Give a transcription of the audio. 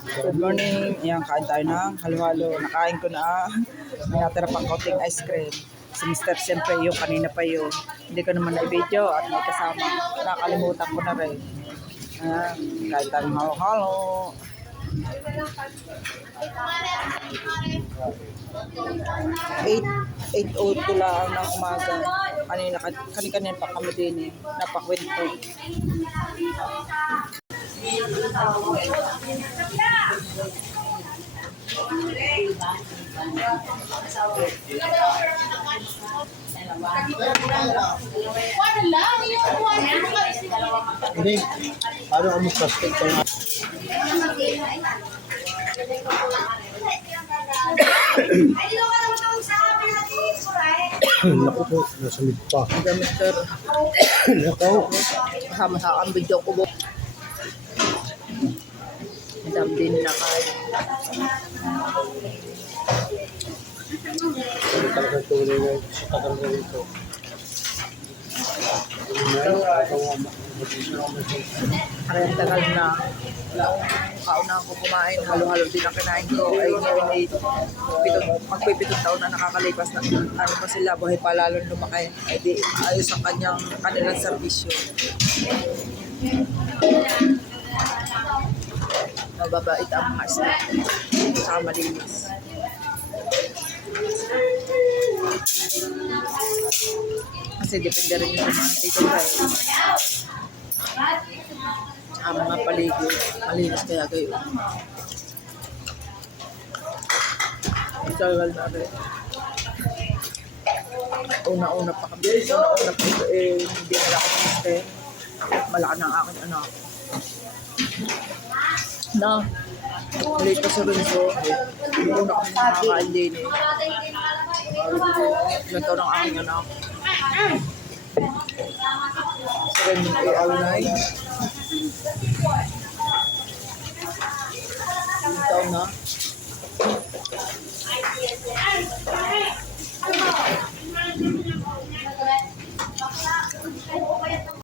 Good morning. Ayan, kain tayo ng halo-halo. Nakain ko na. May natira pang konting ice cream. Si Mr. Siyempre yung kanina pa yun. Hindi ko naman na-video at may kasama. Nakalimutan ko na rin. Ayan, kain tayo ng halo-halo. 8:02 lang ng umaga. Kanina pa kami din eh. Napakwento. Hindi. Paano kami plastic ko nga? Naku po, nasamid pa. Hanggang Mr. Nakaw. Kasama sa aking video ko. Madam din na kain. Talagang tuloy na sa tagal na rito. Kaya tagal na. Kauna ko kumain. Halo-halo din ang kinain ko. Ay ngayon ay magpipitong taon na nakakalipas na. Ano pa sila, buhay pa lalong lumaki. Ay di ayos ang kanilang serbisyo. Mababait ang mga staff. Saka malinis. Kasi depende rin yung mga dito guys. Ang mga paligid, malinis kaya gayon. Tagal na rin. Una-una pa kami. Una-una pa ito eh, hindi nila ako gusto. Malaki na ang aking anak. Na, late pa sa Renzo. Hindi na kami nakakain din eh. Ilan taon ang aking anak. 7 ay 9. Ilang taon na?